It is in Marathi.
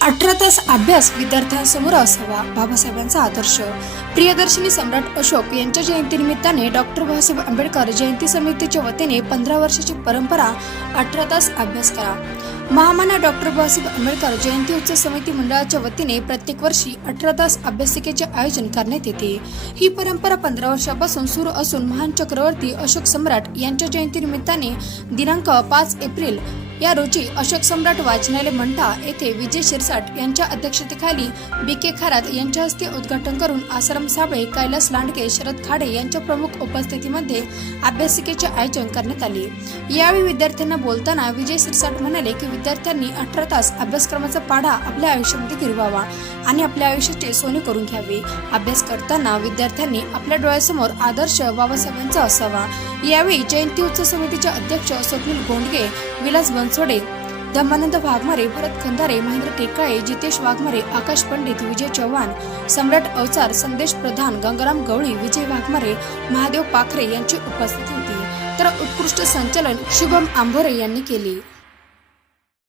अठरा तास अभ्यास विद्यार्थ्यांसमोर असावा बाबासाहेबांचा आदर्श. प्रियदर्शनी सम्राट अशोक यांच्या जयंतीनिमित्ताने डॉक्टर बाबासाहेब आंबेडकर जयंती समितीच्या वतीने पंधरा वर्षाची परंपरा अठरा तास अभ्यास करा. महामान्य डॉक्टर बाबासाहेब आंबेडकर जयंती उत्सव समिती मंडळाच्या वतीने प्रत्येक वर्षी अठरा तास अभ्यासिकेचे आयोजन करण्यात येते. ही परंपरा पंधरा वर्षापासून सुरू असून महान चक्रवर्ती अशोक सम्राट यांच्या जयंतीनिमित्ताने दिनांक पाच एप्रिल या रोजी अशोक सम्राट वाचनालय मंठा येथे विजय शिरसाट यांच्या अध्यक्षतेखाली बी के खरात यांच्या हस्ते उद्घाटन करून आसाराम साबळे कैलास लांडगे शरद खाडे यांच्या प्रमुख उपस्थितीमध्ये अभ्यासिकेचे आयोजन करण्यात आले. यावेळी विद्यार्थ्यांना बोलताना विजय शिरसाट म्हणाले की विद्यार्थ्यांनी अठरा तास अभ्यासक्रमाचा पाढा आपल्या आयुष्यामध्ये गिरवावा आणि आपल्या आयुष्याचे सोने करून घ्यावे. अभ्यास करताना विद्यार्थ्यांनी आपल्या डोळ्यासमोर आदर्श बाबासाहेबांचा असावा. यावेळी जयंती उत्सव समितीचे अध्यक्ष स्वप्नील गोंडगे विलास बनसोडे धम्मानंद वाघमारे भरत खंदारे महेंद्र टेकाळे जितेश वाघमारे आकाश पंडित विजय चव्हाण सम्राट अवचार संदेश प्रधान गंगाराम गवळी विजय वाघमारे महादेव पाखरे यांची उपस्थिती होती. तर उत्कृष्ट संचलन शुभम आंभोरे यांनी केले.